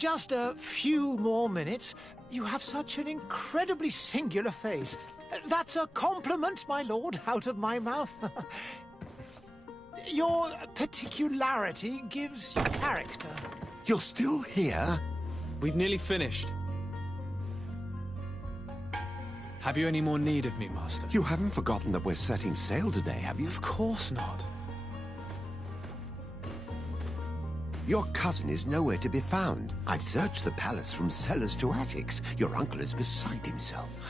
Just a few more minutes. You have such an incredibly singular face. That's a compliment, my lord, out of my mouth. Your particularity gives you character. You're still here? We've nearly finished. Have you any more need of me, Master? You haven't forgotten that we're setting sail today, have you? Of course not. Your cousin is nowhere to be found. I've searched the palace from cellars to attics. Your uncle is beside himself.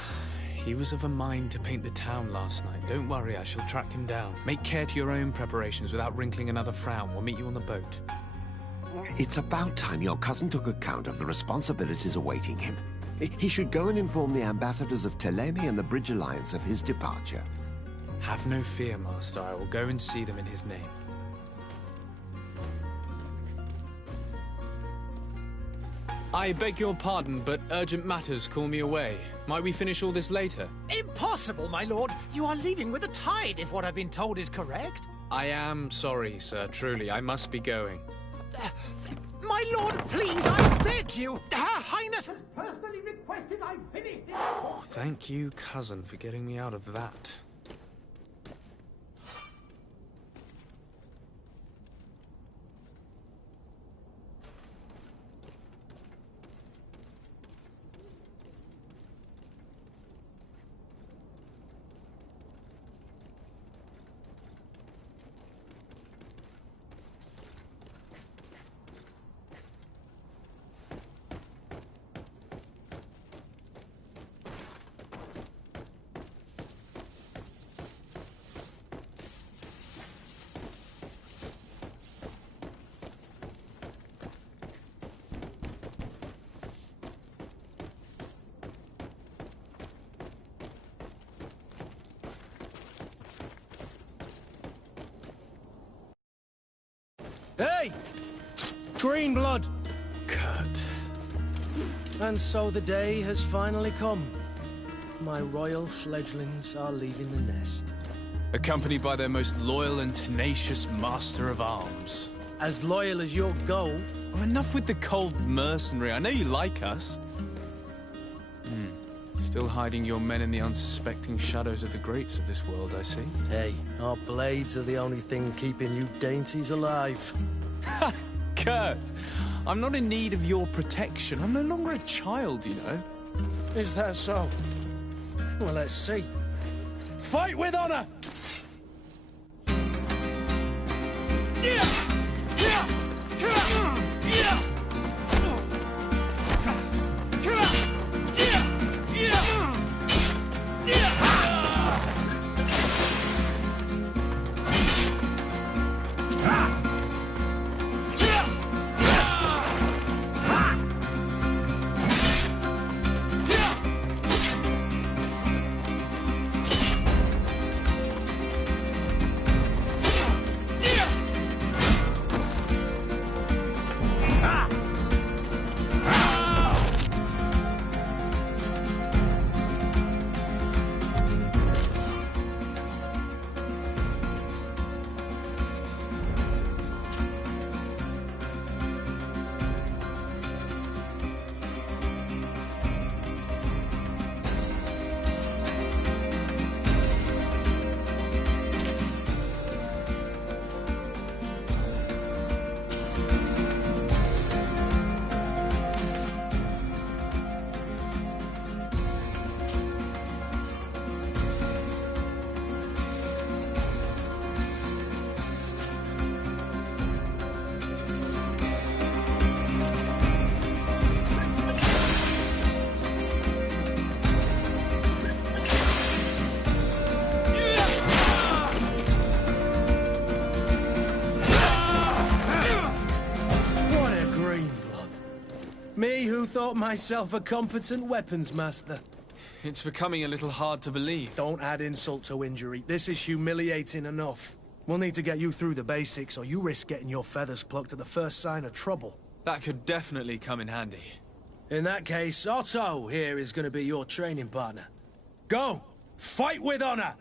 He was of a mind to paint the town last night. Don't worry, I shall track him down. Make care to your own preparations without wrinkling another frown. We'll meet you on the boat. It's about time your cousin took account of the responsibilities awaiting him. He should go and inform the ambassadors of Telemi and the Bridge Alliance of his departure. Have no fear, Master. I will go and see them in his name. I beg your pardon, but urgent matters call me away. Might we finish all this later? Impossible, my lord. You are leaving with the tide, if what I've been told is correct. I am sorry, sir. Truly, I must be going. My lord, please, I beg you. Her Highness has personally requested I finish this. Thank you, cousin, for getting me out of that. Hey! Green blood! Kurt. And so the day has finally come. My royal fledglings are leaving the nest. Accompanied by their most loyal and tenacious master of arms. As loyal as your goal. Oh, enough with the cold mercenary. I know you like us. Still hiding your men in the unsuspecting shadows of the greats of this world, I see. Hey, our blades are the only thing keeping you dainties alive. Ha! Kurt! I'm not in need of your protection. I'm no longer a child, you know. Is that so? Well, let's see. Fight with honor! Me who thought myself a competent weapons master. It's becoming a little hard to believe. Don't add insult to injury. This is humiliating enough. We'll need to get you through the basics, or you risk getting your feathers plucked at the first sign of trouble. That could definitely come in handy. In that case, Otto here is going to be your training partner. Go! Fight with honor!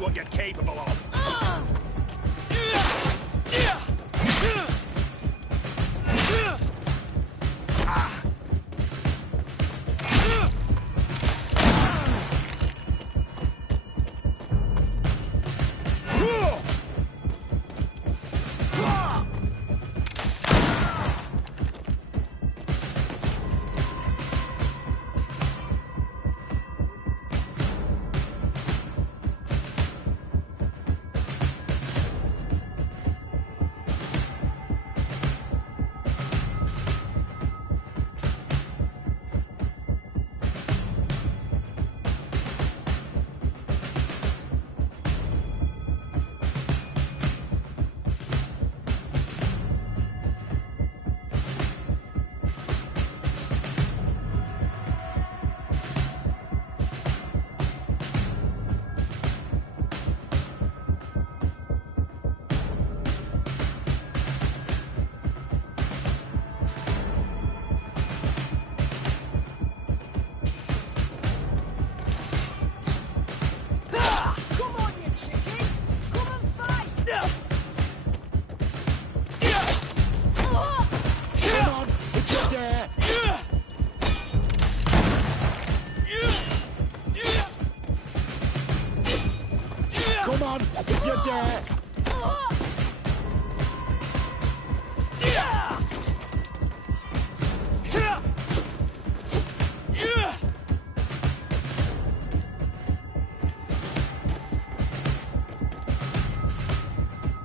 what you're capable of. Come on, if you dare!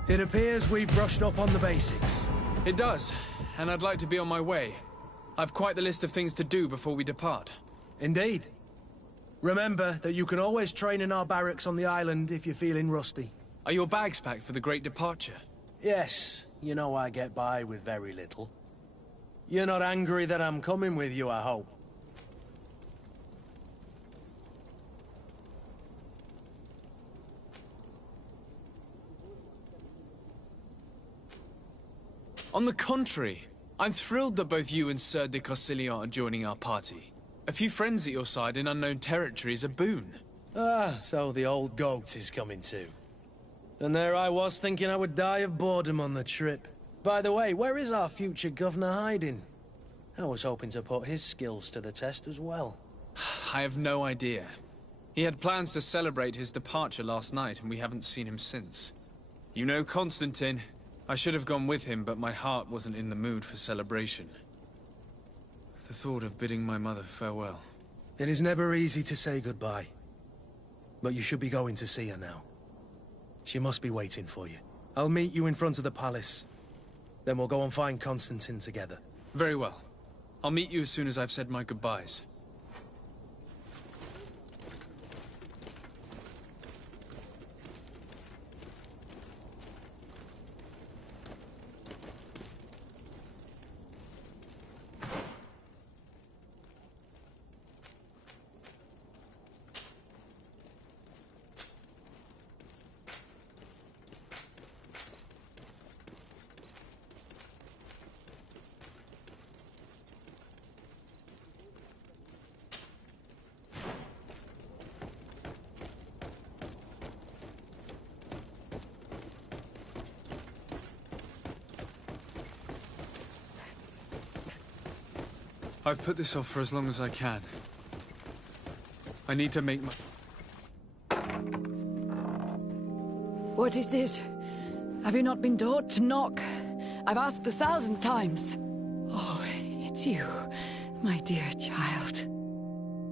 It appears we've brushed up on the basics. It does, and I'd like to be on my way. I've quite the list of things to do before we depart. Indeed. Remember that you can always train in our barracks on the island if you're feeling rusty. Are your bags packed for the great departure? Yes, you know I get by with very little. You're not angry that I'm coming with you, I hope. On the contrary, I'm thrilled that both you and Sir de Corsillon are joining our party. A few friends at your side in unknown territory is a boon. Ah, so the old goat is coming too. And there I was thinking I would die of boredom on the trip. By the way, where is our future governor hiding? I was hoping to put his skills to the test as well. I have no idea. He had plans to celebrate his departure last night, and we haven't seen him since. You know Constantine. I should have gone with him, but my heart wasn't in the mood for celebration. The thought of bidding my mother farewell. It is never easy to say goodbye. But you should be going to see her now. She must be waiting for you. I'll meet you in front of the palace. Then we'll go and find Constantine together. Very well. I'll meet you as soon as I've said my goodbyes. I've put this off for as long as I can. I need to make my... What is this? Have you not been taught to knock? I've asked 1,000 times. Oh, it's you, my dear child.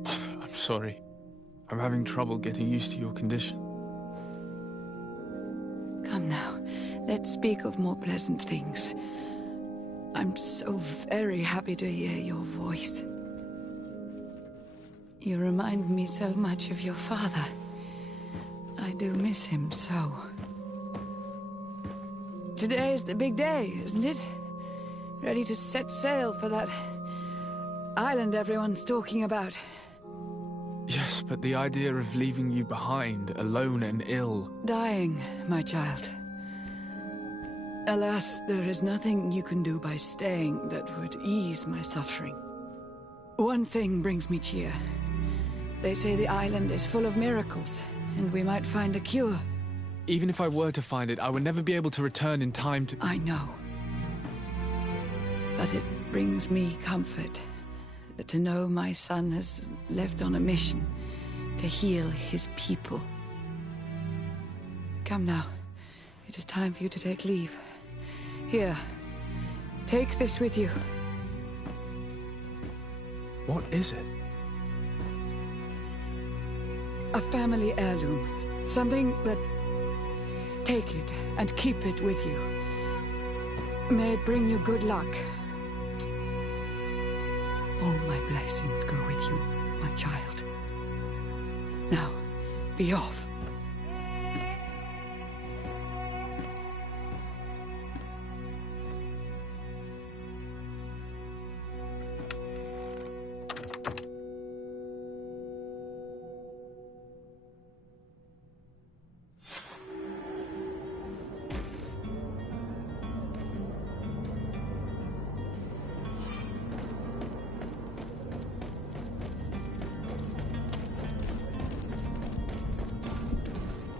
I'm sorry. I'm having trouble getting used to your condition. Come now, let's speak of more pleasant things. I'm so very happy to hear your voice. You remind me so much of your father. I do miss him so. Today is the big day, isn't it? Ready to set sail for that island everyone's talking about. Yes, but the idea of leaving you behind, alone and ill... Dying, my child. Alas, there is nothing you can do by staying that would ease my suffering. One thing brings me cheer. They say the island is full of miracles, and we might find a cure. Even if I were to find it, I would never be able to return in time to... I know. But it brings me comfort to know my son has left on a mission to heal his people. Come now. It is time for you to take leave. Here, take this with you. What is it? A family heirloom. Something that... Take it and keep it with you. May it bring you good luck. All my blessings go with you, my child. Now, be off.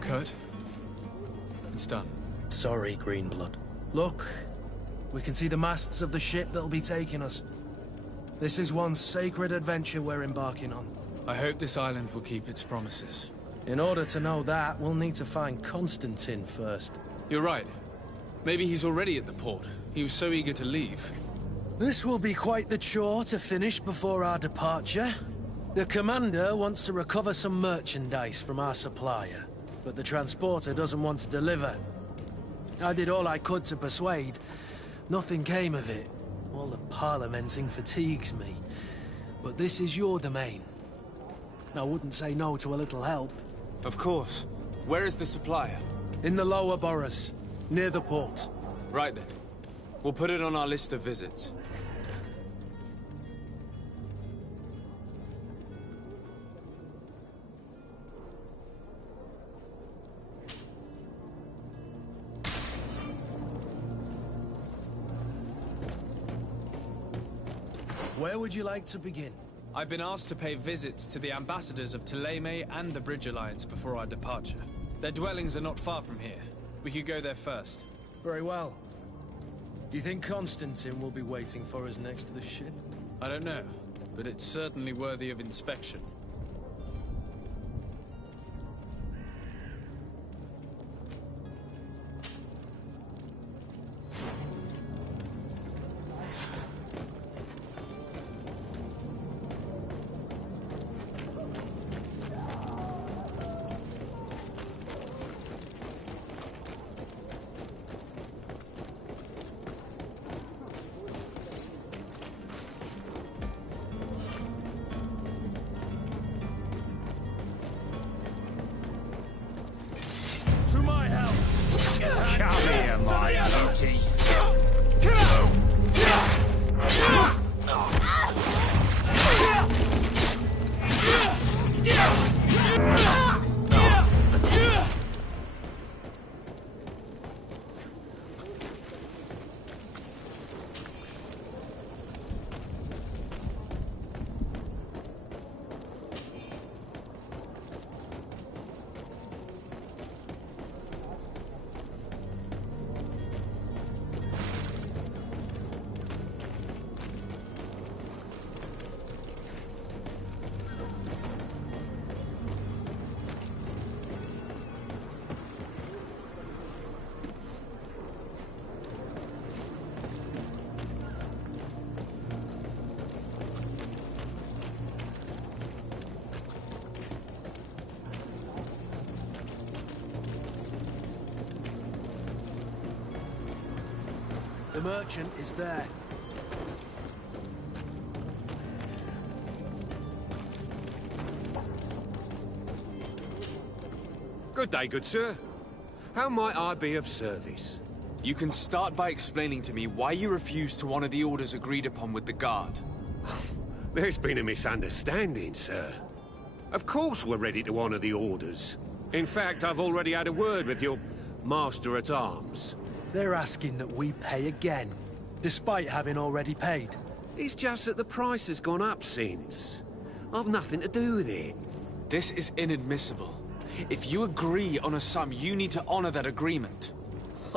Kurt? It's done. Sorry, Greenblood. Look, we can see the masts of the ship that'll be taking us. This is one sacred adventure we're embarking on. I hope this island will keep its promises. In order to know that, we'll need to find Constantine first. You're right. Maybe he's already at the port. He was so eager to leave. This will be quite the chore to finish before our departure. The commander wants to recover some merchandise from our supplier, but the transporter doesn't want to deliver. I did all I could to persuade. Nothing came of it. All the parliamenting fatigues me. But this is your domain. I wouldn't say no to a little help. Of course. Where is the supplier? In the lower boroughs, near the port. Right then. We'll put it on our list of visits. Where would you like to begin? I've been asked to pay visits to the ambassadors of Thélème and the Bridge Alliance before our departure. Their dwellings are not far from here. We could go there first. Very well. Do you think Constantine will be waiting for us next to the ship? I don't know, but it's certainly worthy of inspection. To my help! Come here, my beauties. The merchant is there. Good day, good sir. How might I be of service? You can start by explaining to me why you refused to honor the orders agreed upon with the guard. There's been a misunderstanding, sir. Of course we're ready to honor the orders. In fact, I've already had a word with your master-at-arms. They're asking that we pay again, despite having already paid. It's just that the price has gone up since. I've nothing to do with it. This is inadmissible. If you agree on a sum, you need to honor that agreement.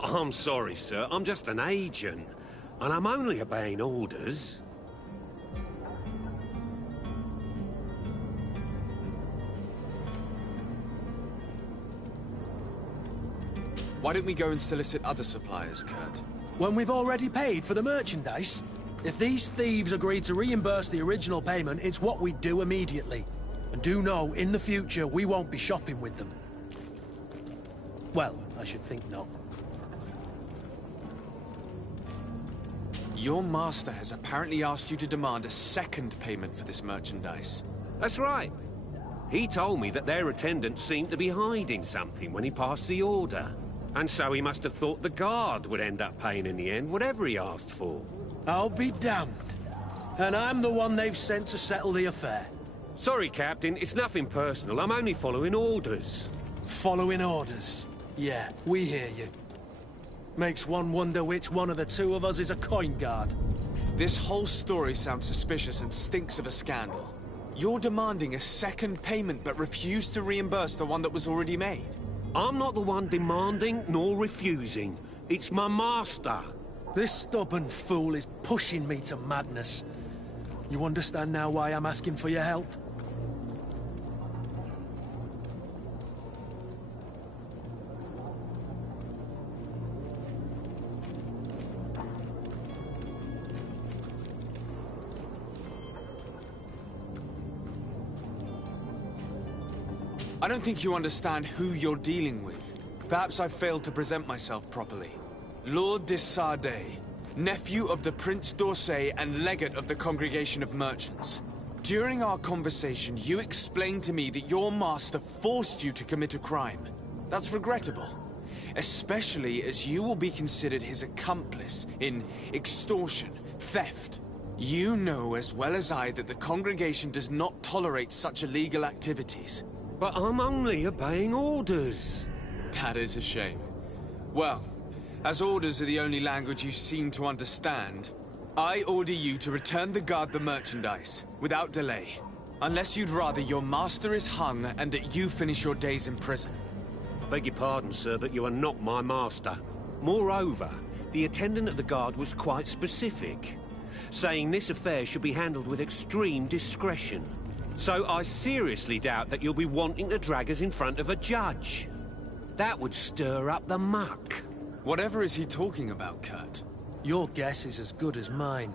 I'm sorry, sir. I'm just an agent. And I'm only obeying orders. Why don't we go and solicit other suppliers, Kurt? When we've already paid for the merchandise? If these thieves agree to reimburse the original payment, it's what we do immediately. And do know, in the future, we won't be shopping with them. Well, I should think not. Your master has apparently asked you to demand a second payment for this merchandise. That's right. He told me that their attendant seemed to be hiding something when he passed the order. And so he must have thought the guard would end up paying in the end, whatever he asked for. I'll be damned. And I'm the one they've sent to settle the affair. Sorry, Captain, it's nothing personal. I'm only following orders. Following orders? Yeah, we hear you. Makes one wonder which one of the two of us is a coin guard. This whole story sounds suspicious and stinks of a scandal. You're demanding a second payment but refuse to reimburse the one that was already made. I'm not the one demanding nor refusing. It's my master. This stubborn fool is pushing me to madness. You understand now why I'm asking for your help? I don't think you understand who you're dealing with. Perhaps I failed to present myself properly. Lord de Sardet, nephew of the Prince d'Orsay and legate of the Congregation of Merchants. During our conversation, you explained to me that your master forced you to commit a crime. That's regrettable, especially as you will be considered his accomplice in extortion, theft. You know as well as I that the Congregation does not tolerate such illegal activities. But I'm only obeying orders. That is a shame. Well, as orders are the only language you seem to understand, I order you to return the guard the merchandise, without delay. Unless you'd rather your master is hung and that you finish your days in prison. I beg your pardon, sir, but you are not my master. Moreover, the attendant of the guard was quite specific, saying this affair should be handled with extreme discretion. So I seriously doubt that you'll be wanting to drag us in front of a judge. That would stir up the muck. Whatever is he talking about, Kurt? Your guess is as good as mine.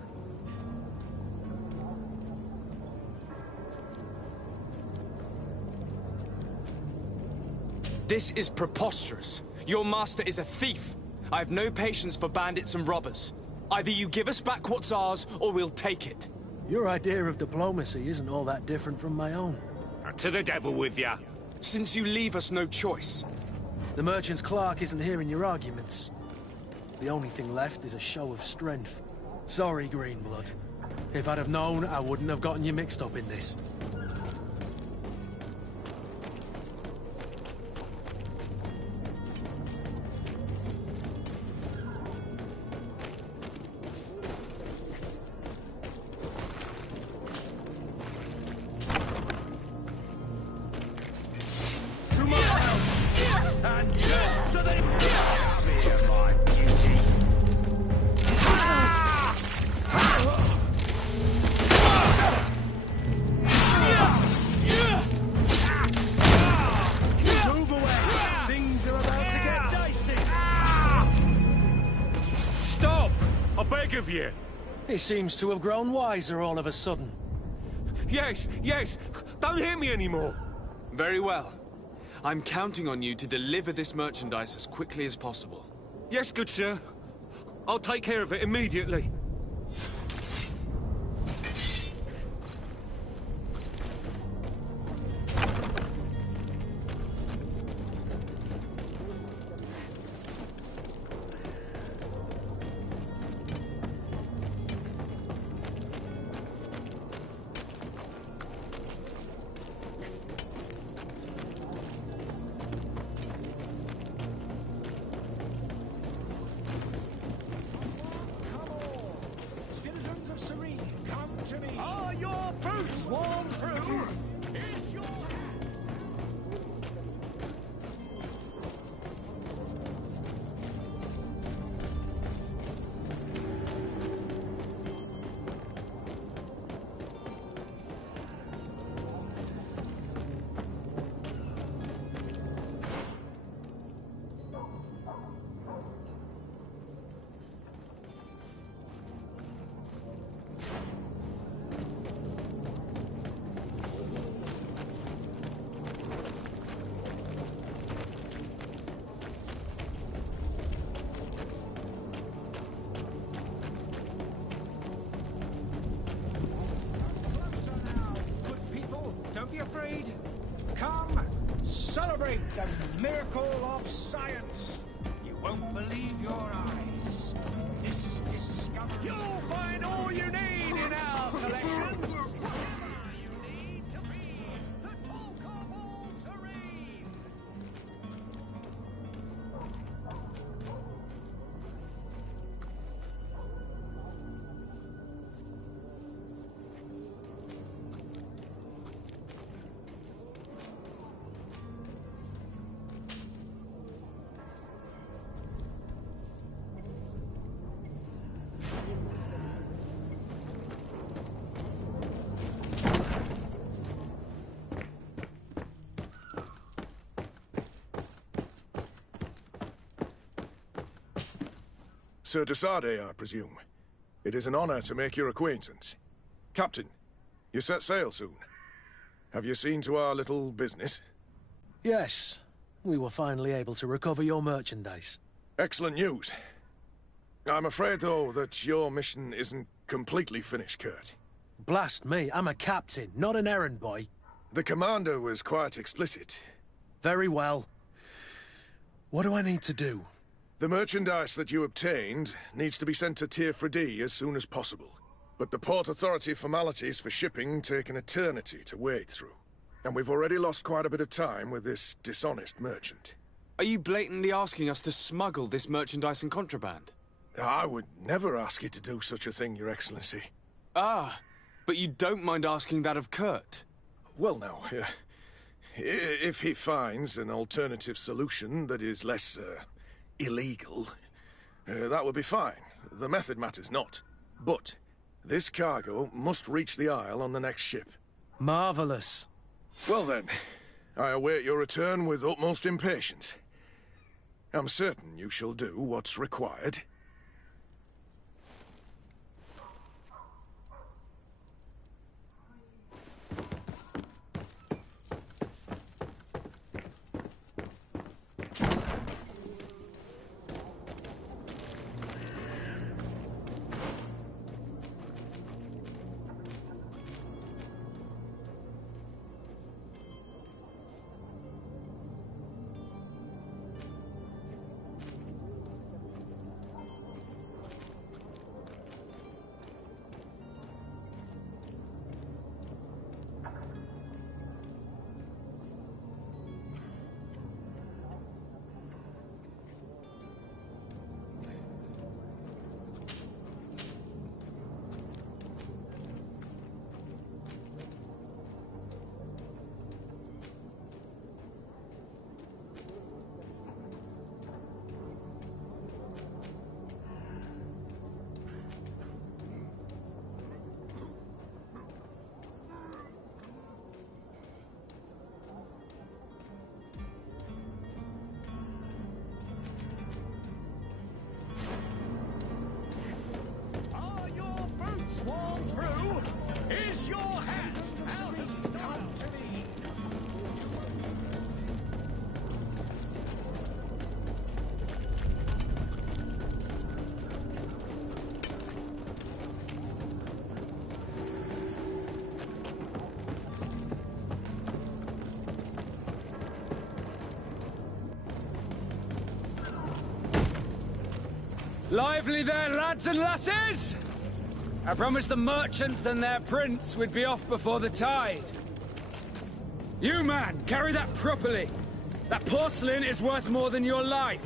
This is preposterous. Your master is a thief. I have no patience for bandits and robbers. Either you give us back what's ours, or we'll take it. Your idea of diplomacy isn't all that different from my own. To the devil with ya. Since you leave us no choice. The merchant's clerk isn't hearing your arguments. The only thing left is a show of strength. Sorry, Greenblood. If I'd have known, I wouldn't have gotten you mixed up in this. He seems to have grown wiser all of a sudden. Yes, yes! Don't hit me anymore! Very well. I'm counting on you to deliver this merchandise as quickly as possible. Yes, good sir. I'll take care of it immediately. Are your boots worn through? Is your hat? celebrate the miracle of science. You won't believe your eyes. This discovery... You'll find all you need in our selection. You need to be the talk of all Serene. Sir Desade, I presume. It is an honor to make your acquaintance. Captain, you set sail soon. Have you seen to our little business? Yes. We were finally able to recover your merchandise. Excellent news. I'm afraid, though, that your mission isn't completely finished, Kurt. Blast me, I'm a captain, not an errand boy. The commander was quite explicit. Very well. What do I need to do? The merchandise that you obtained needs to be sent to Tier 4D as soon as possible. But the Port Authority formalities for shipping take an eternity to wade through. And we've already lost quite a bit of time with this dishonest merchant. Are you blatantly asking us to smuggle this merchandise and contraband? I would never ask you to do such a thing, Your Excellency. Ah, but you don't mind asking that of Kurt? Well, now, if he finds an alternative solution that is less, illegal, that would be fine. The method matters not. But this cargo must reach the Isle on the next ship. Marvelous. Well then, I await your return with utmost impatience. I'm certain you shall do what's required. Sworn through? Is your hat out of stock to me? Lively there, lads and lasses! I promised the merchants and their prince we'd be off before the tide. You, man, carry that properly. That porcelain is worth more than your life.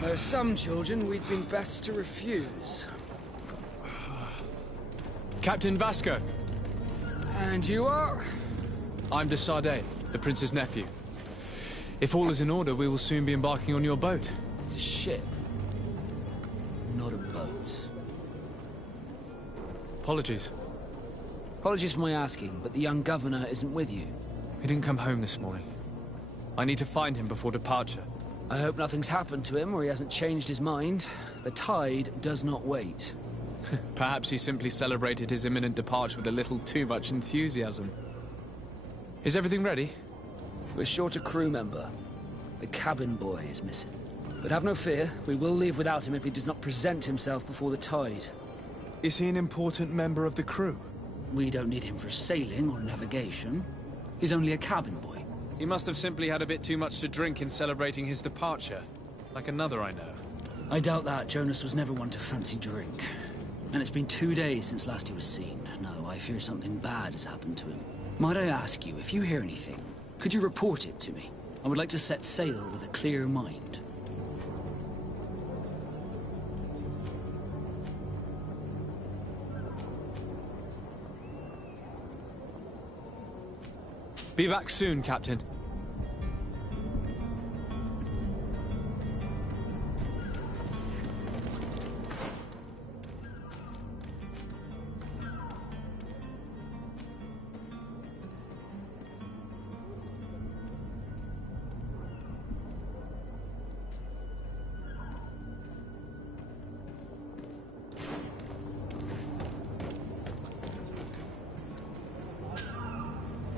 There are some children we'd been best to refuse. Captain Vasco. And you are? I'm de Sardet, the prince's nephew. If all is in order, we will soon be embarking on your boat. It's a ship. Not a boat. Apologies. Apologies for my asking, but the young governor isn't with you. He didn't come home this morning. I need to find him before departure. I hope nothing's happened to him or he hasn't changed his mind. The tide does not wait. Perhaps he simply celebrated his imminent departure with a little too much enthusiasm. Is everything ready? We're short a crew member. The cabin boy is missing. But have no fear, we will leave without him if he does not present himself before the tide. Is he an important member of the crew? We don't need him for sailing or navigation. He's only a cabin boy. He must have simply had a bit too much to drink in celebrating his departure. Like another I know. I doubt that. Jonas was never one to fancy drink. And it's been 2 days since last he was seen. No, I fear something bad has happened to him. Might I ask you, if you hear anything, could you report it to me? I would like to set sail with a clear mind. Be back soon, Captain.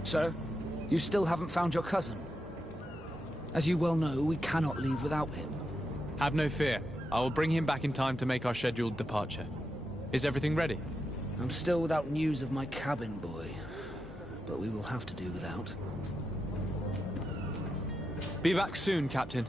So, you still haven't found your cousin? As you well know, we cannot leave without him. Have no fear. I will bring him back in time to make our scheduled departure. Is everything ready? I'm still without news of my cabin boy, but we will have to do without. Be back soon, Captain.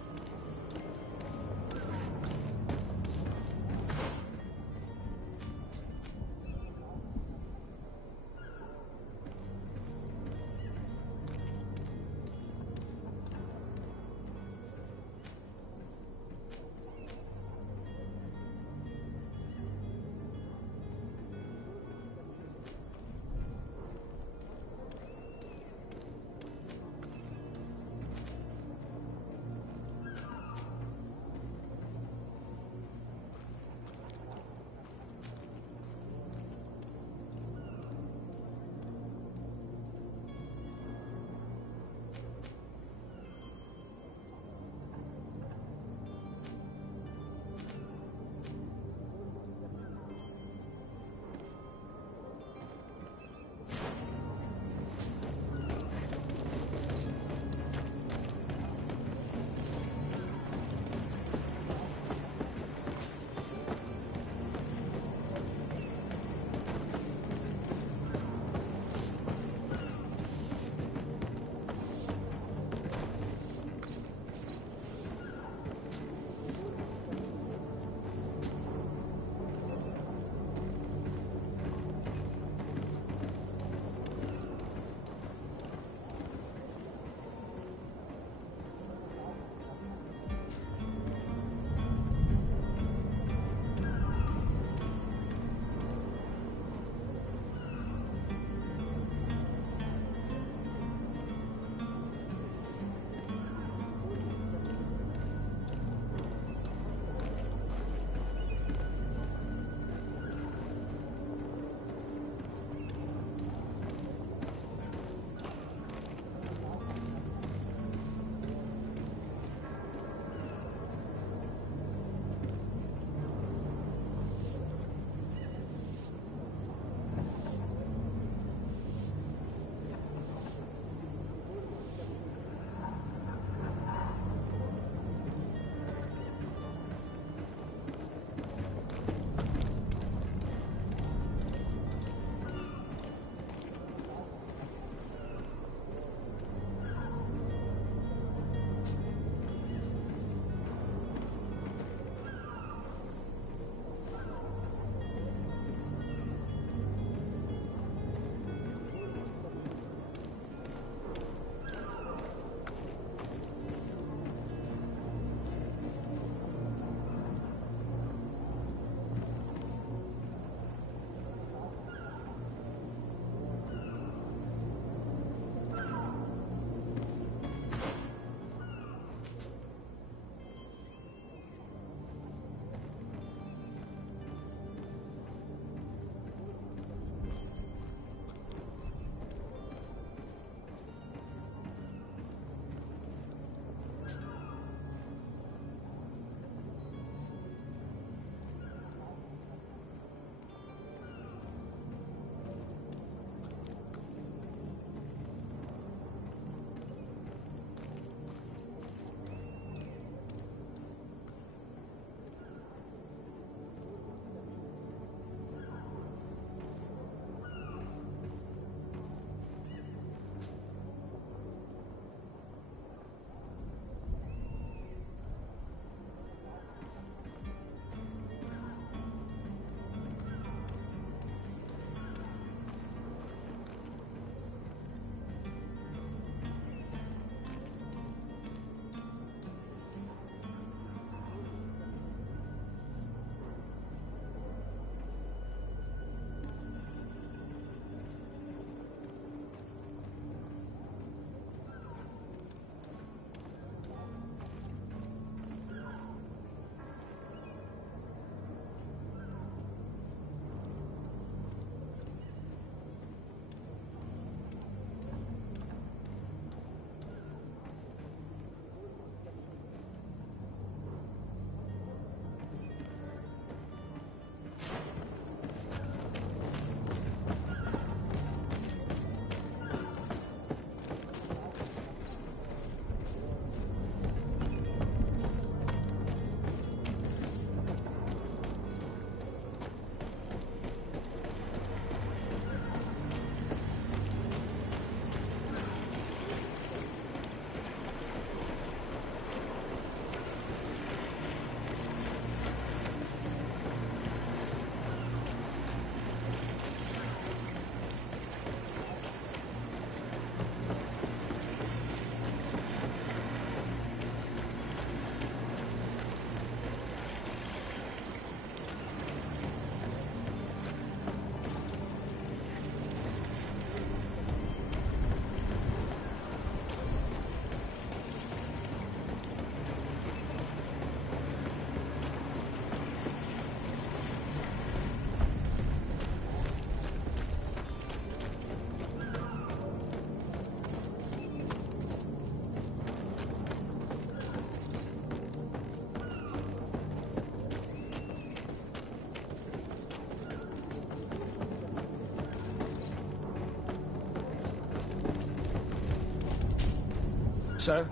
Sir,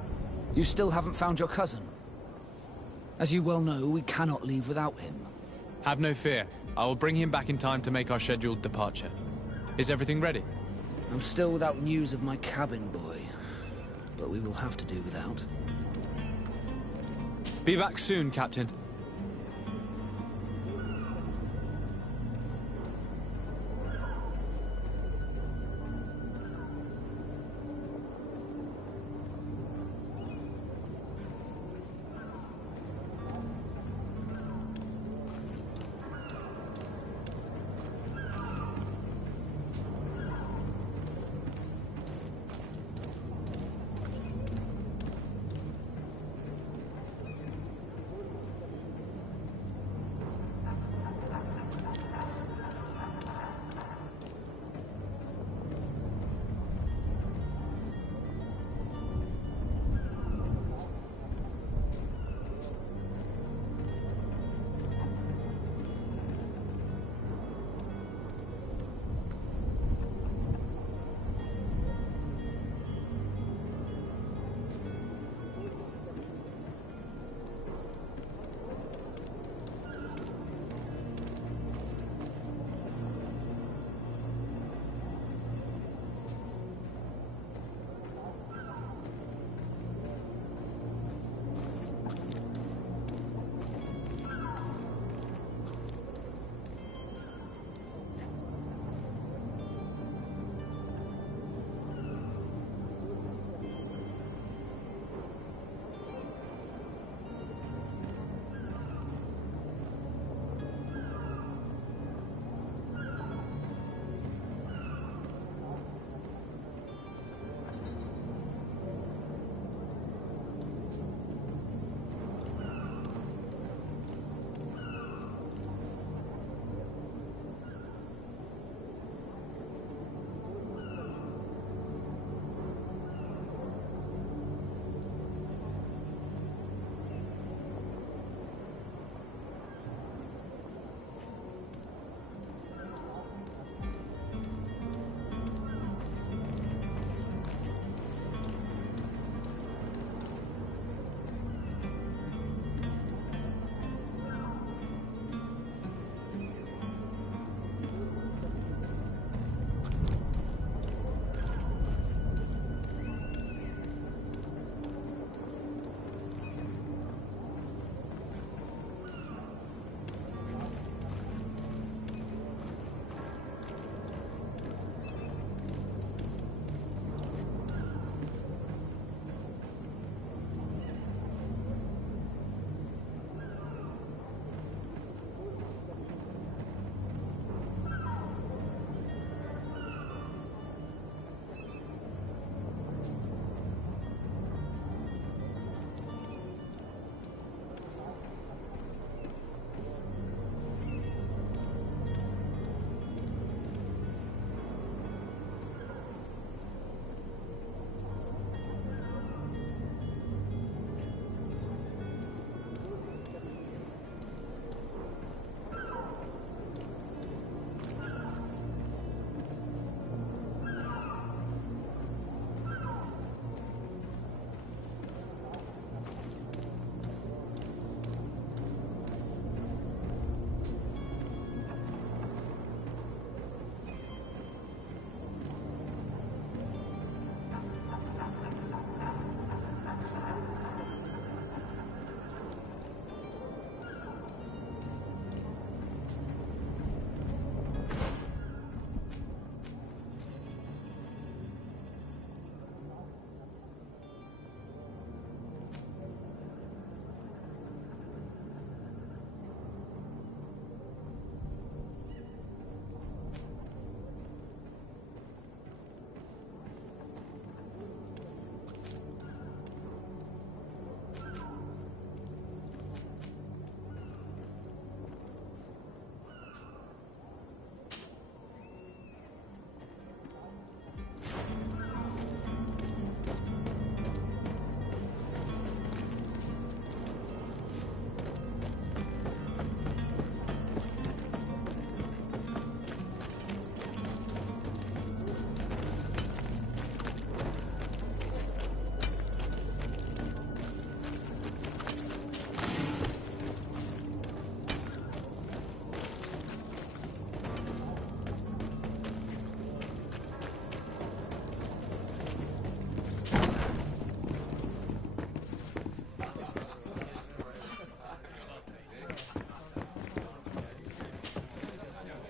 you still haven't found your cousin. As you well know, we cannot leave without him. Have no fear. I will bring him back in time to make our scheduled departure. Is everything ready? I'm still without news of my cabin boy, but we will have to do without. Be back soon, Captain.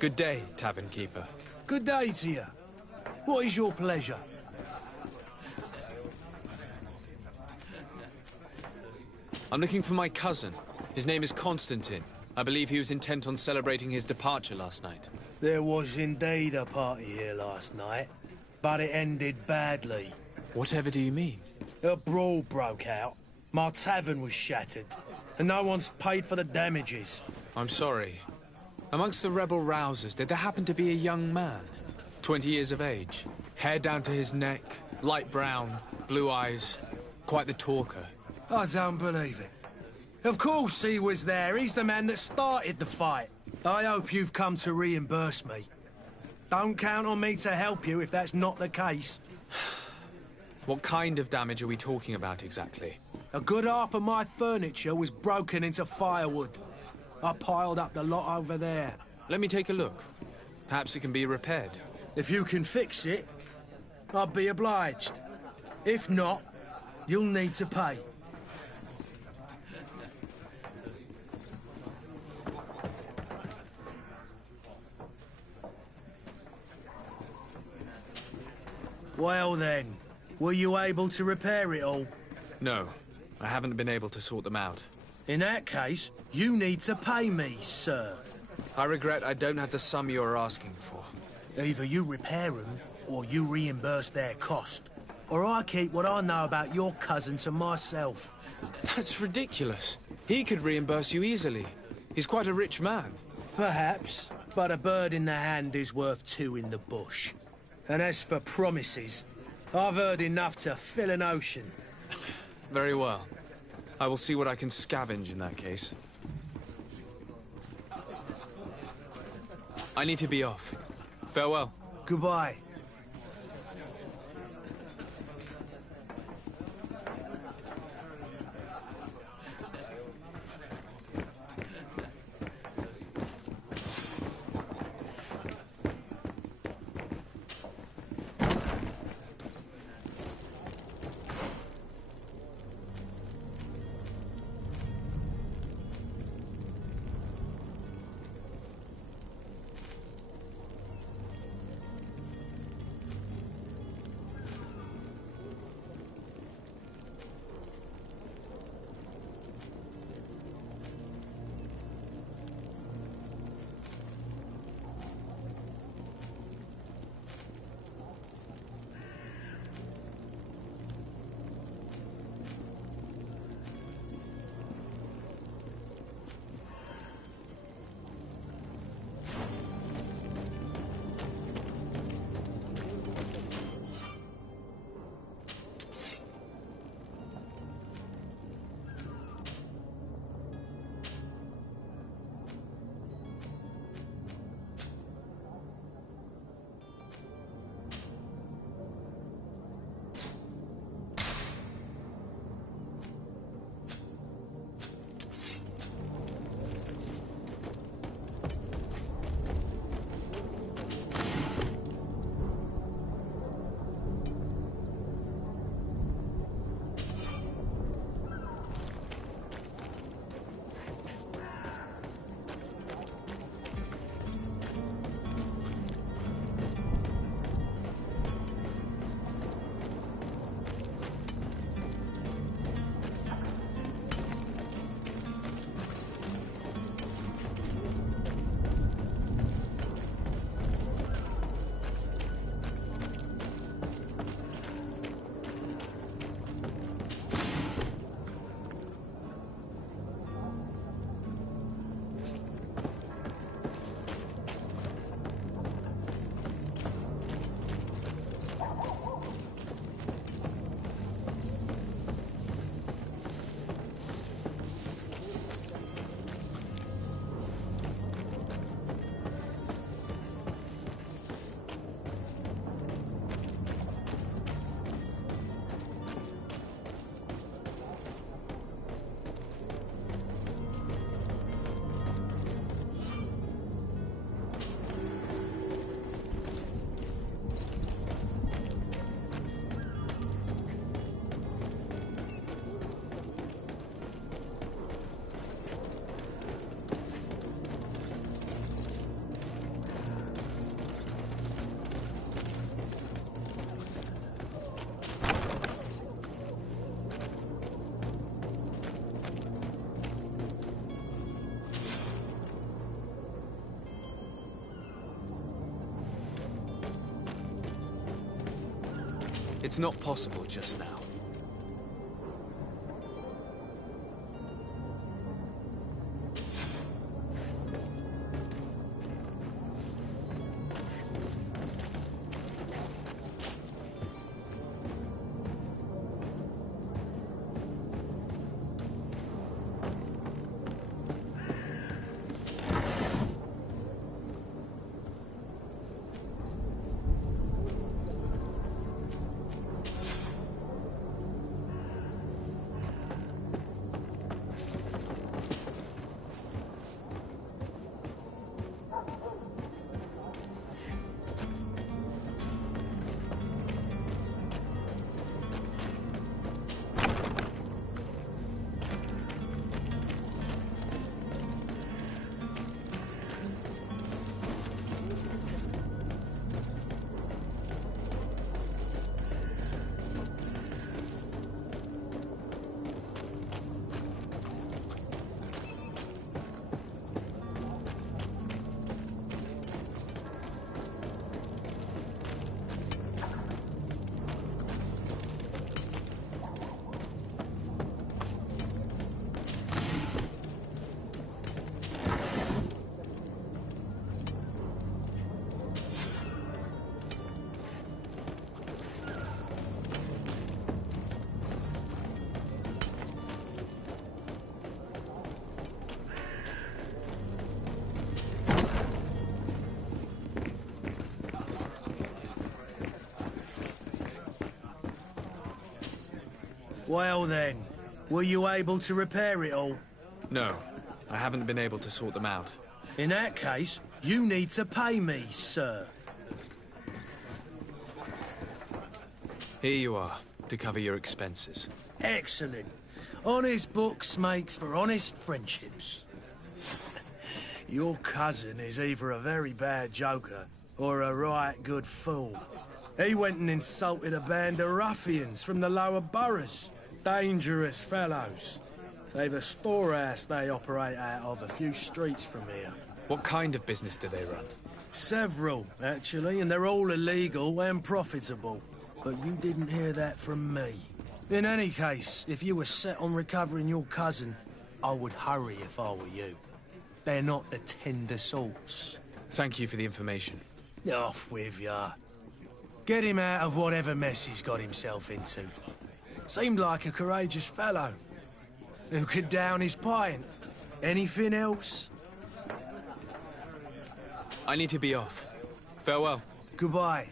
Good day, tavern keeper. Good day to you. What is your pleasure? I'm looking for my cousin. His name is Constantine. I believe he was intent on celebrating his departure last night. There was indeed a party here last night, but it ended badly. Whatever do you mean? A brawl broke out. My tavern was shattered, and no one's paid for the damages. I'm sorry. Amongst the rebel rousers, did there happen to be a young man? 20 years of age, hair down to his neck, light brown, blue eyes, quite the talker. I don't believe it. Of course he was there. He's the man that started the fight. I hope you've come to reimburse me. Don't count on me to help you if that's not the case. What kind of damage are we talking about exactly? A good half of my furniture was broken into firewood. I piled up the lot over there. Let me take a look. Perhaps it can be repaired. If you can fix it, I'd be obliged. If not, you'll need to pay. Well then, were you able to repair it all? No, I haven't been able to sort them out. In that case, you need to pay me, sir. I regret I don't have the sum you are asking for. Either you repair them, or you reimburse their cost. Or I keep what I know about your cousin to myself. That's ridiculous. He could reimburse you easily. He's quite a rich man. Perhaps, but a bird in the hand is worth two in the bush. And as for promises, I've heard enough to fill an ocean. Very well. I will see what I can scavenge in that case. I need to be off. Farewell. Goodbye. It's not possible just now. Well then, were you able to repair it all? No, I haven't been able to sort them out. In that case, you need to pay me, sir. Here you are, to cover your expenses. Excellent. Honest books makes for honest friendships. Your cousin is either a very bad joker or a right good fool. He went and insulted a band of ruffians from the lower boroughs. Dangerous fellows. They've a storehouse they operate out of a few streets from here. What kind of business do they run? Several, actually, and they're all illegal and profitable. But you didn't hear that from me. In any case, if you were set on recovering your cousin, I would hurry if I were you. They're not the tender sorts. Thank you for the information. Off with ya. Get him out of whatever mess he's got himself into. Seemed like a courageous fellow. Who could down his pint? Anything else? I need to be off. Farewell. Goodbye.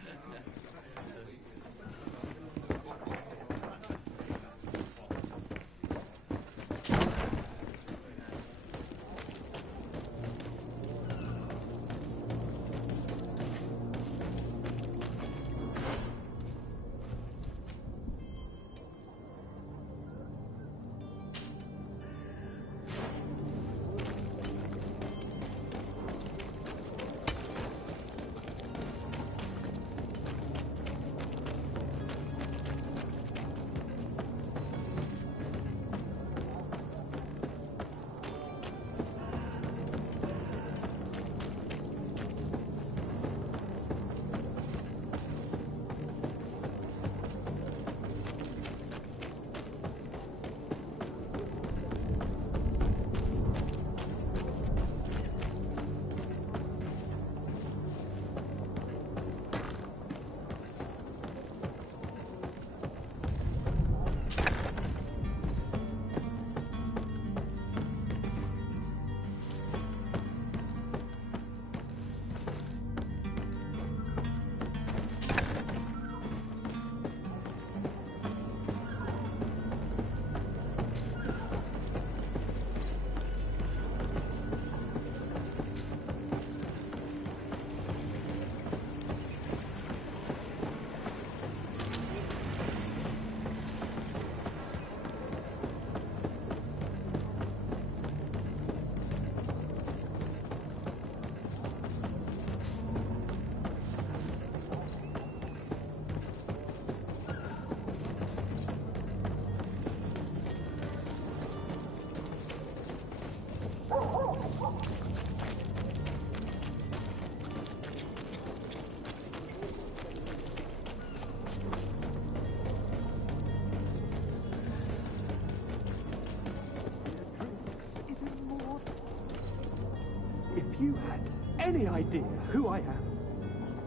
had any idea who I am.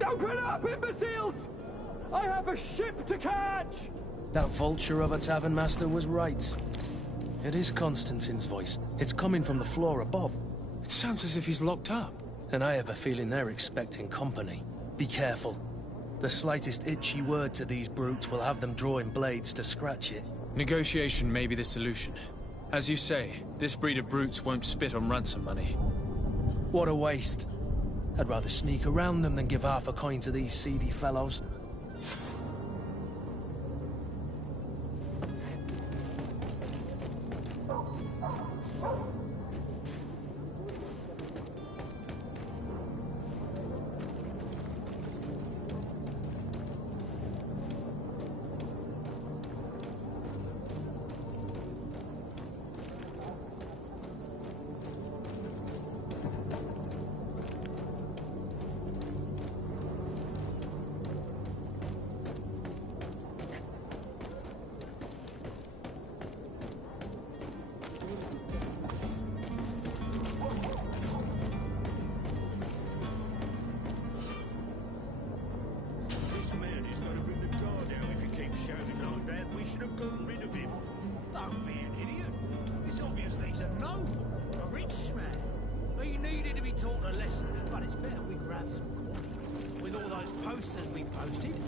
Open up, imbeciles! I have a ship to catch! That vulture of a tavern master was right. It is Constantine's voice. It's coming from the floor above. It sounds as if he's locked up. And I have a feeling they're expecting company. Be careful. The slightest itchy word to these brutes will have them drawing blades to scratch it. Negotiation may be the solution. As you say, this breed of brutes won't spit on ransom money. What a waste. I'd rather sneak around them than give half a coin to these seedy fellows.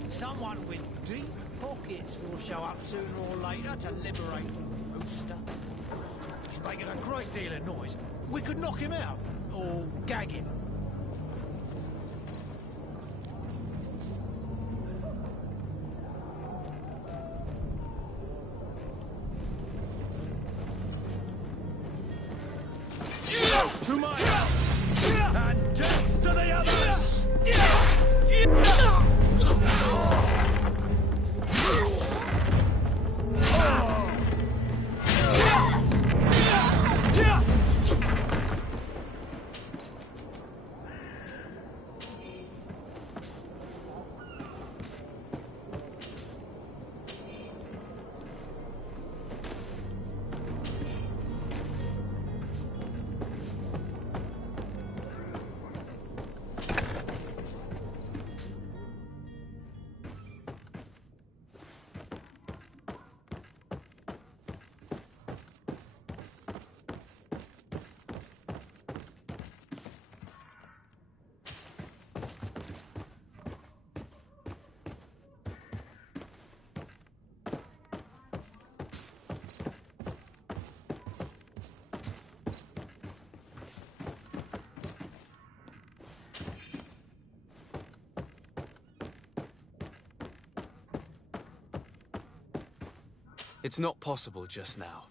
Someone with deep pockets will show up sooner or later to liberate the rooster. He's making a great deal of noise. We could knock him out, or gag him. To my and death to the others! It's not possible just now.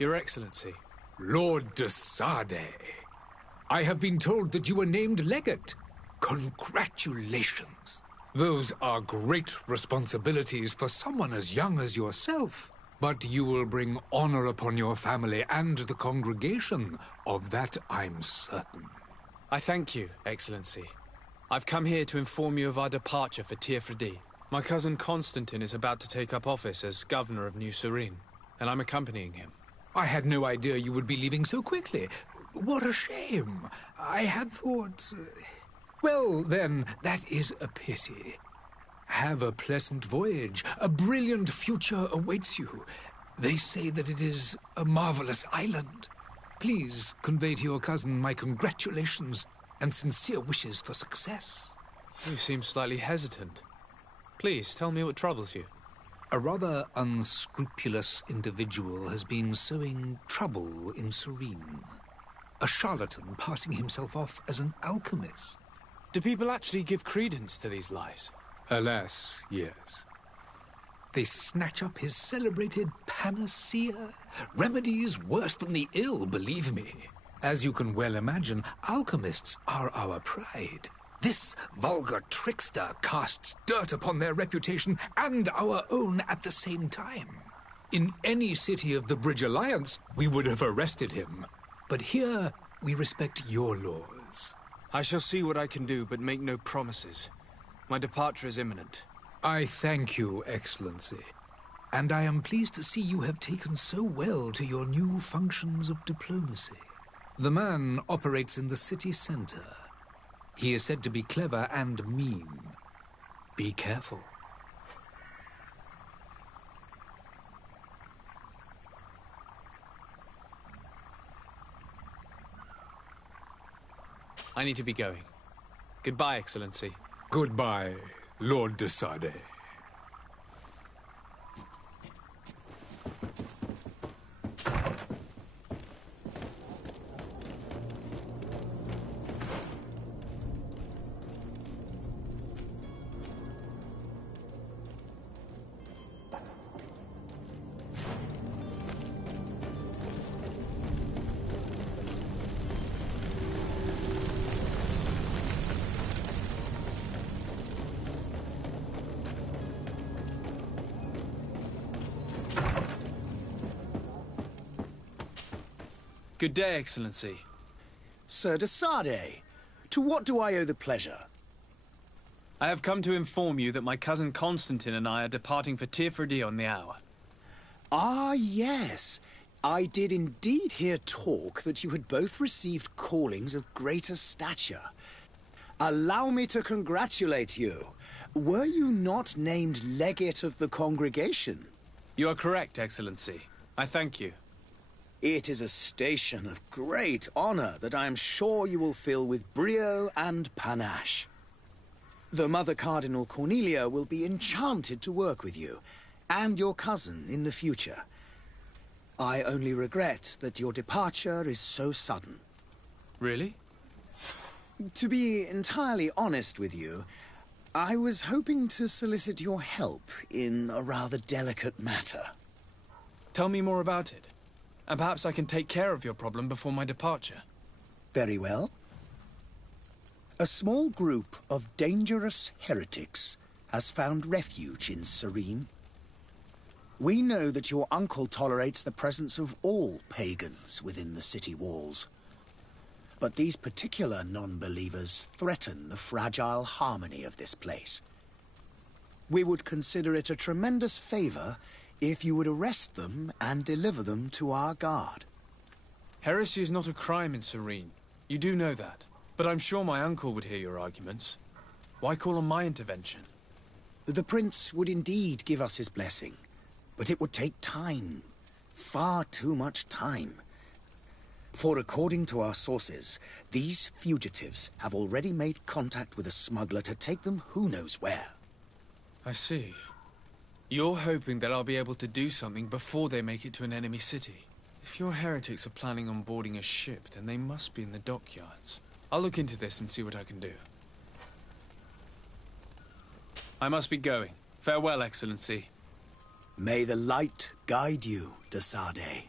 Your Excellency. Lord de Sade, I have been told that you were named legate. Congratulations. Those are great responsibilities for someone as young as yourself. But you will bring honor upon your family and the congregation. Of that, I'm certain. I thank you, Excellency. I've come here to inform you of our departure for Tearfredi. My cousin Constantine is about to take up office as governor of New Serene, and I'm accompanying him. I had no idea you would be leaving so quickly. What a shame. I had thought... Well, then, that is a pity. Have a pleasant voyage. A brilliant future awaits you. They say that it is a marvelous island. Please convey to your cousin my congratulations and sincere wishes for success. You seem slightly hesitant. Please, tell me what troubles you. A rather unscrupulous individual has been sowing trouble in Serene. A charlatan passing himself off as an alchemist. Do people actually give credence to these lies? Alas, yes. They snatch up his celebrated panacea. Remedies worse than the ill, believe me. As you can well imagine, alchemists are our pride. This vulgar trickster casts dirt upon their reputation and our own at the same time. In any city of the Bridge Alliance, we would have arrested him. But here, we respect your laws. I shall see what I can do, but make no promises. My departure is imminent. I thank you, Excellency. And I am pleased to see you have taken so well to your new functions of diplomacy. The man operates in the city center. He is said to be clever and mean. Be careful. I need to be going. Goodbye, Excellency. Goodbye, Lord de Sade. Good day, Excellency. Sir de Sade, to what do I owe the pleasure? I have come to inform you that my cousin Constantine and I are departing for Tearfredi on the hour. Ah, yes. I did indeed hear talk that you had both received callings of greater stature. Allow me to congratulate you. Were you not named legate of the congregation? You are correct, Excellency. I thank you. It is a station of great honor that I am sure you will fill with brio and panache. The Mother Cardinal Cornelia will be enchanted to work with you, and your cousin in the future. I only regret that your departure is so sudden. Really? To be entirely honest with you, I was hoping to solicit your help in a rather delicate matter. Tell me more about it. And perhaps I can take care of your problem before my departure. Very well. A small group of dangerous heretics has found refuge in Serene. We know that your uncle tolerates the presence of all pagans within the city walls. But these particular non-believers threaten the fragile harmony of this place. We would consider it a tremendous favor if you would arrest them and deliver them to our guard. Heresy is not a crime in Serene. You do know that. But I'm sure my uncle would hear your arguments. Why call on my intervention? The prince would indeed give us his blessing, but it would take time. Far too much time. For according to our sources, these fugitives have already made contact with a smuggler to take them who knows where. I see. You're hoping that I'll be able to do something before they make it to an enemy city. If your heretics are planning on boarding a ship, then they must be in the dockyards. I'll look into this and see what I can do. I must be going. Farewell, Excellency. May the light guide you, de Sade.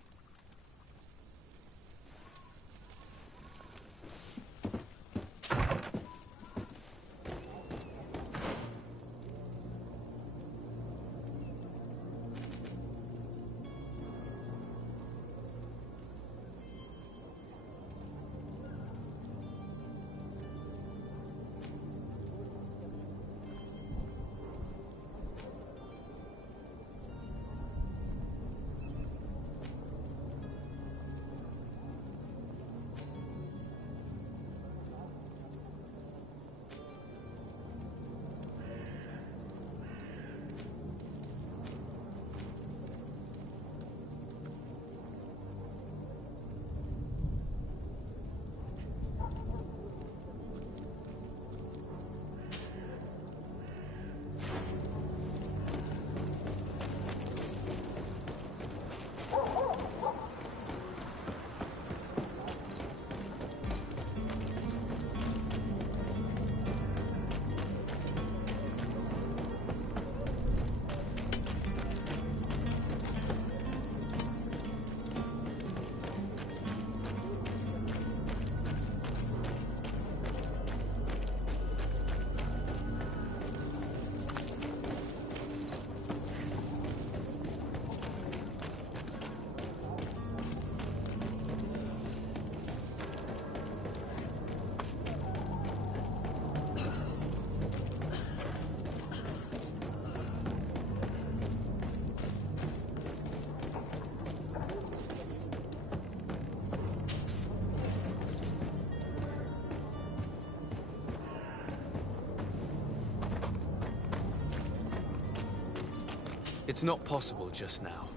It's not possible just now.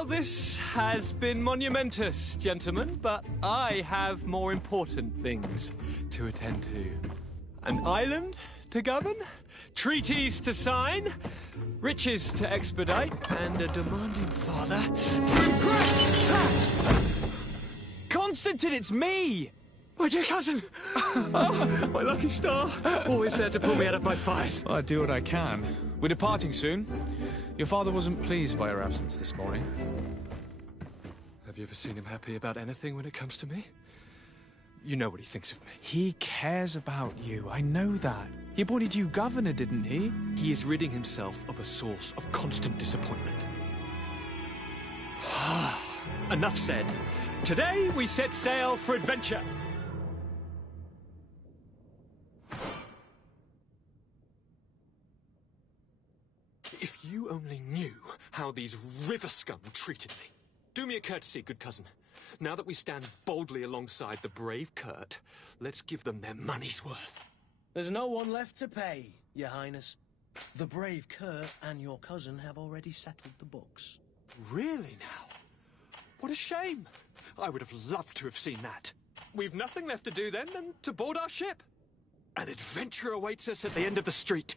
Well, this has been monumentous, gentlemen, but I have more important things to attend to. An island to govern, treaties to sign, riches to expedite, and a demanding father to impress. Constantine, it's me! My dear cousin! Oh, my lucky star! Always there to pull me out of my fires. I'll do what I can. We're departing soon. Your father wasn't pleased by your absence this morning. Have you ever seen him happy about anything when it comes to me? You know what he thinks of me. He cares about you, I know that. He appointed you governor, didn't he? He is ridding himself of a source of constant disappointment. Enough said. Today we set sail for adventure. If you only knew how these river scum treated me. Do me a courtesy, good cousin. Now that we stand boldly alongside the brave Kurt, let's give them their money's worth. There's no one left to pay, Your Highness. The brave Kurt and your cousin have already settled the books. Really now? What a shame. I would have loved to have seen that. We've nothing left to do then than to board our ship. An adventure awaits us at the end of the street.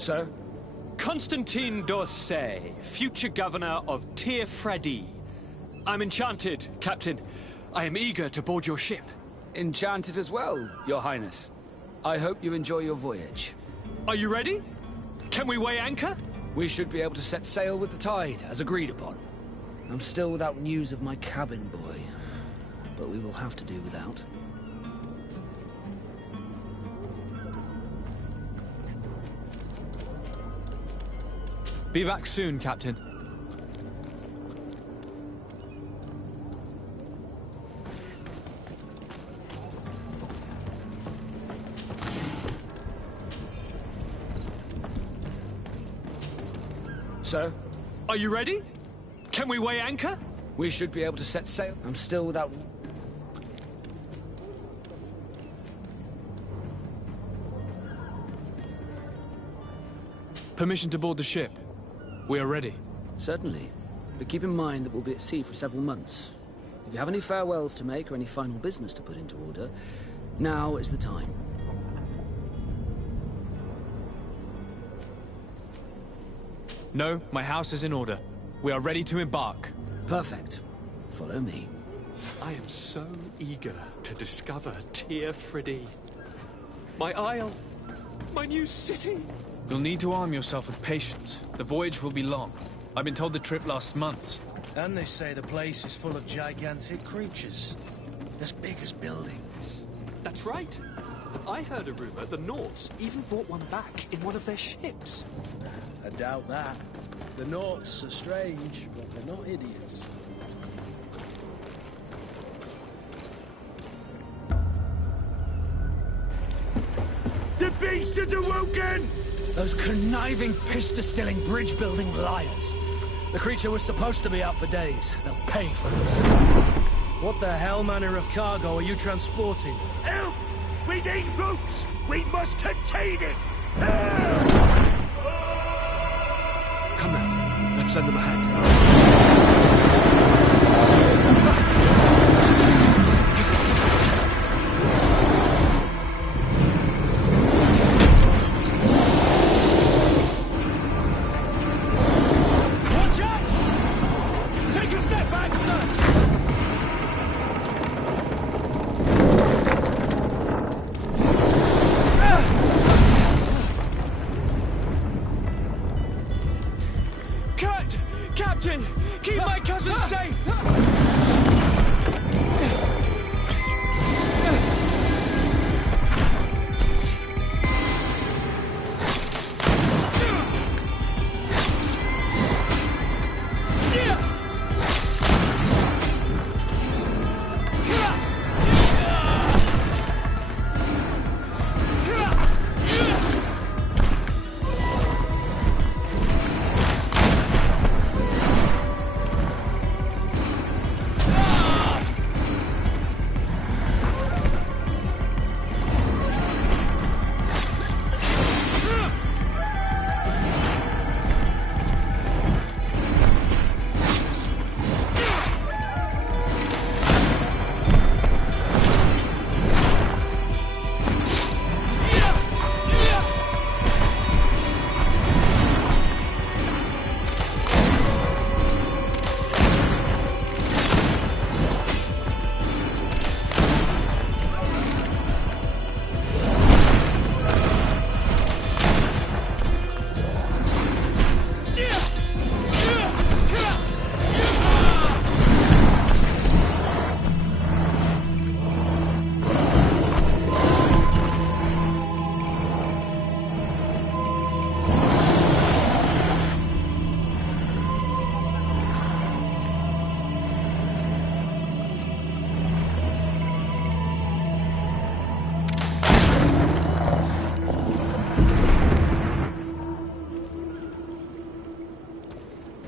Sir? Constantine d'Orsay, future governor of Tir-Fredi. I'm enchanted, Captain. I am eager to board your ship. Enchanted as well, Your Highness. I hope you enjoy your voyage. Are you ready? Can we weigh anchor? We should be able to set sail with the tide, as agreed upon. I'm still without news of my cabin boy, but we will have to do without. Be back soon, Captain. Sir? Are you ready? Can we weigh anchor? We should be able to set sail. I'm still without... Permission to board the ship. We are ready. Certainly. But keep in mind that we'll be at sea for several months. If you have any farewells to make or any final business to put into order, now is the time. No, my house is in order. We are ready to embark. Perfect. Follow me. I am so eager to discover Tyr Friddy. My isle, my new city. You'll need to arm yourself with patience. The voyage will be long. I've been told the trip lasts months. And they say the place is full of gigantic creatures. As big as buildings. That's right. I heard a rumor the Nords even brought one back in one of their ships. I doubt that. The Nords are strange, but they're not idiots. The beast has awoken! Those conniving, piss-distilling, bridge-building liars. The creature was supposed to be out for days. They'll pay for this. What the hell manner of cargo are you transporting? Help! We need ropes! We must contain it! Help! Come now, let's send them ahead. Watch out! Take a step back, sir! Captain! Keep my cousin safe!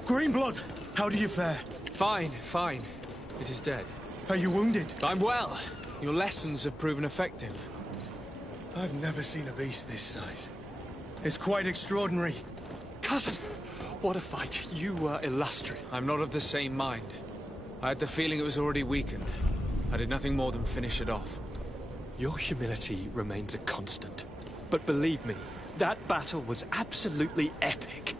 Greenblood, how do you fare? Fine, fine. It is dead. Are you wounded? I'm well. Your lessons have proven effective. I've never seen a beast this size. It's quite extraordinary. Cousin, what a fight. You were illustrious. I'm not of the same mind. I had the feeling it was already weakened. I did nothing more than finish it off. Your humility remains a constant. But believe me, that battle was absolutely epic.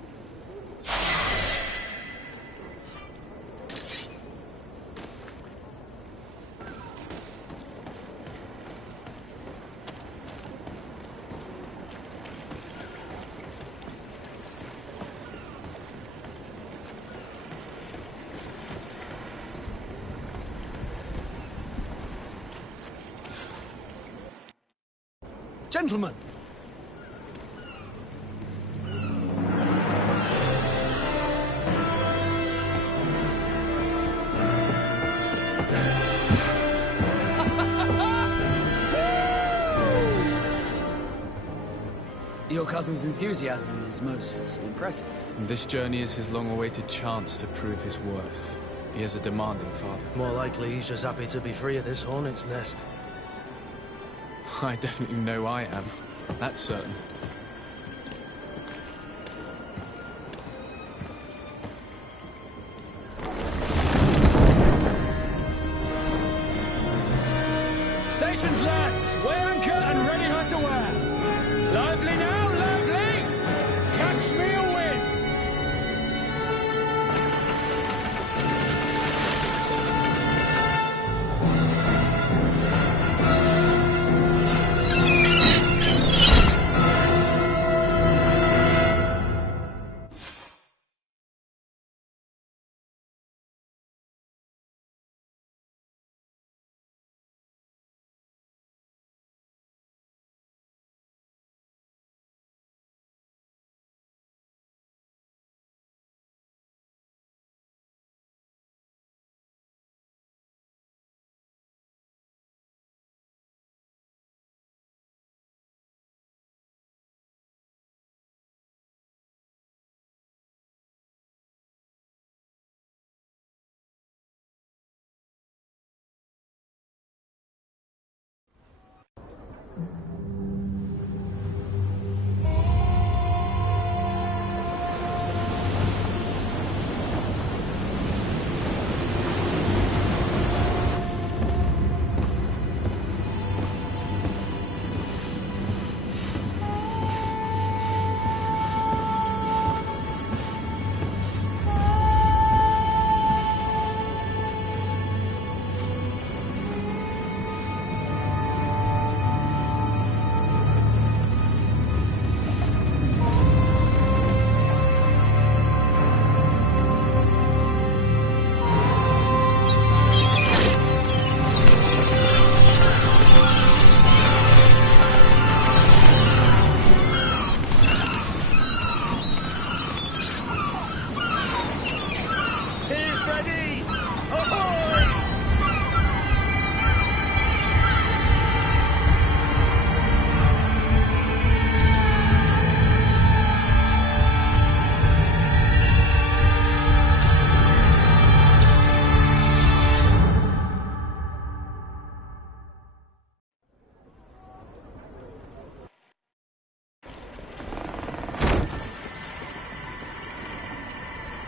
Gentlemen! Your cousin's enthusiasm is most impressive. And this journey is his long-awaited chance to prove his worth. He has a demanding father. More likely he's just happy to be free of this hornet's nest. I definitely know I am. That's certain. Congratulations, lads! Weigh anchor and ready her to wear. Lively now, lively! Catch me a win!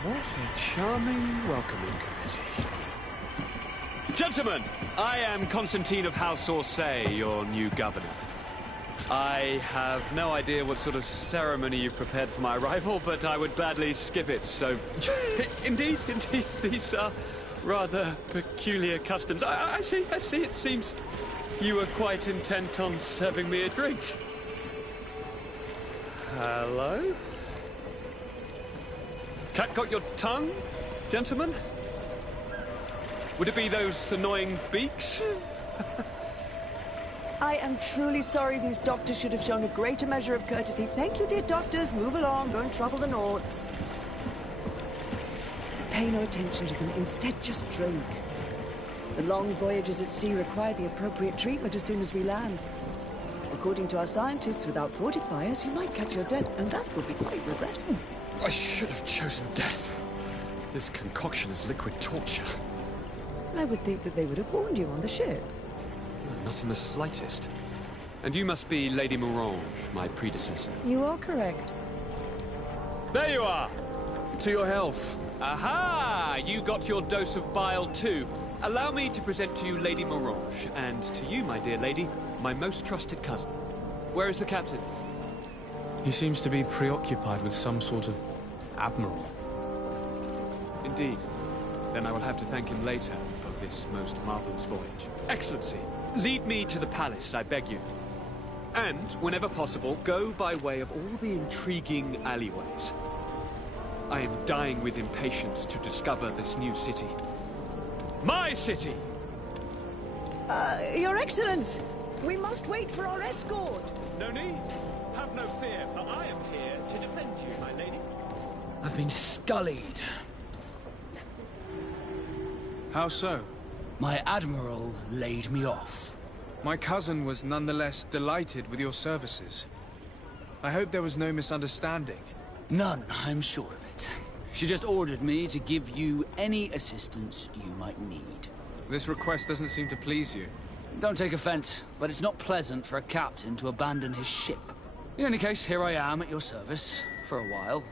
What a charming welcoming courtesy. Gentlemen, I am Constantine of House Orsay, your new governor. I have no idea what sort of ceremony you've prepared for my arrival, but I would gladly skip it, so... Indeed, these are rather peculiar customs. I see, it seems you were quite intent on serving me a drink. Hello? Cat got your tongue, gentlemen? Would it be those annoying beaks? I am truly sorry. These doctors should have shown a greater measure of courtesy. Thank you, dear doctors. Move along. Don't trouble the Nords. Pay no attention to them. Instead, just drink. The long voyages at sea require the appropriate treatment as soon as we land. According to our scientists, without fortifiers, you might catch your death, and that will be quite regrettable. I should have chosen death. This concoction is liquid torture. I would think that they would have warned you on the ship. Not in the slightest. And you must be Lady Morange, my predecessor. You are correct. There you are! To your health. Aha! You got your dose of bile too. Allow me to present to you Lady Morange, and to you, my dear lady, my most trusted cousin. Where is the captain? He seems to be preoccupied with some sort of admiral. Indeed. Then I will have to thank him later for this most marvelous voyage. Excellency, lead me to the palace, I beg you. And, whenever possible, go by way of all the intriguing alleyways. I am dying with impatience to discover this new city. My city! Your Excellence! We must wait for our escort! No need. Have no fear, for I am here to defend you, my lady. I've been scullied. How so? My admiral laid me off. My cousin was nonetheless delighted with your services. I hope there was no misunderstanding. None, I'm sure of it. She just ordered me to give you any assistance you might need. This request doesn't seem to please you. Don't take offense, but it's not pleasant for a captain to abandon his ship. In any case, here I am at your service, for a while.